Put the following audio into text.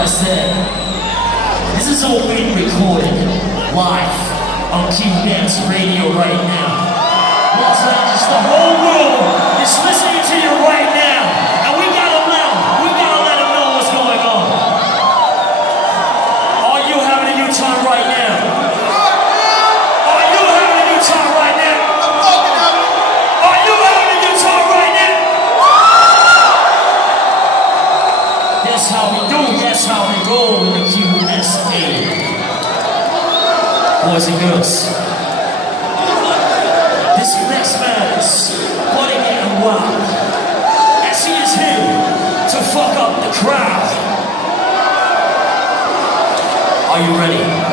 I said, this is all being recorded live on Qdance radio right now. Los Angeles, the whole world is listening to you right now, and we gotta let them know what's going on. Are you having a good time right now? Are you having a good time right now? Are you having a good time right now? That's how we do, that's how we roll in the Qdance. Boys and girls, this next man is putting it in wild, as he is here to fuck up the crowd. Are you ready?